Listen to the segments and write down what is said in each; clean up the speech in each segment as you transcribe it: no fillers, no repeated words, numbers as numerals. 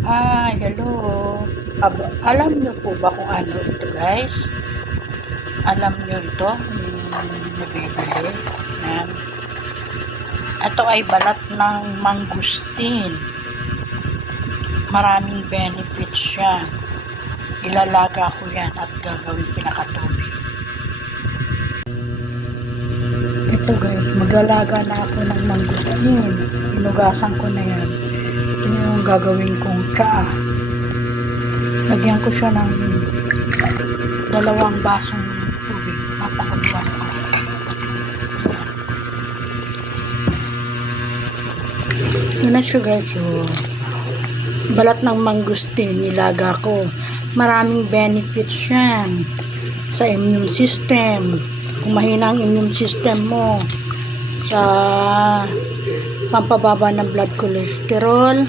Hi, hello. Alam niyo po ba kung ano ito, guys? Alam niyo ito? Nabibili. Yan. Ito ay balat ng mangustin. Maraming benefits siya. Ilalaga ko yan at gagawin pinakatubig. Ito guys, maglalaga na ako ng mangustin. Inugasan ko na yan. Ito yung gagawin kong tsaa. Lagyan ko siya ng 2 basong tubig. Napakuluan ko. Yun na siya guys. So, balat ng mangustin, nilaga ko. Maraming benefits yan sa immune system. Kung mahina ang immune system mo, sa pampababa ng blood cholesterol,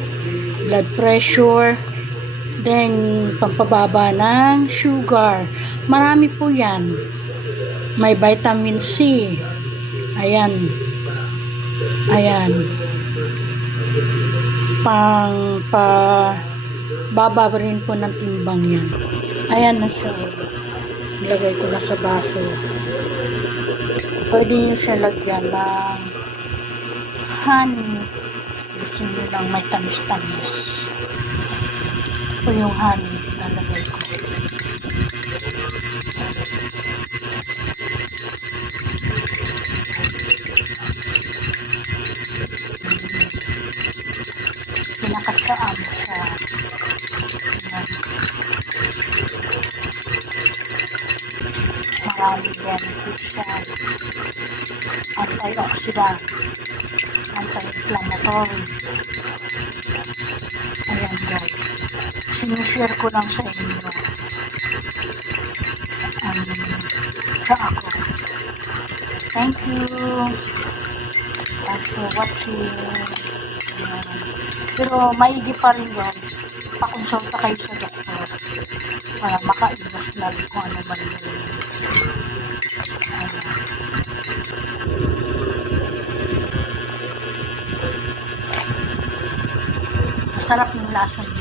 blood pressure, then pampababa ng sugar. Marami po yan. May vitamin C. Ayan. Ayan. Baba rin po ng timbang yan. Ayan na siya. Ilagay ko na sa baso. Pwede nyo siya lagyan ng honey. Gusto nyo lang may tamis-tamis. Ito yung honey. Lalagay ko. Pinakatsaan siya. Ayan. Maraming benefits siya. Antioxidant. Anti-inflammatory. Ayan guys. Sinishare ko lang sa inyo. Sa ako. Thank you. Thanks for watching. Pero maigi pa rin guys. Pakonsulta kayo sa doktor para makaiwas lalo kung ano man yun. Masarap yung lasa niya.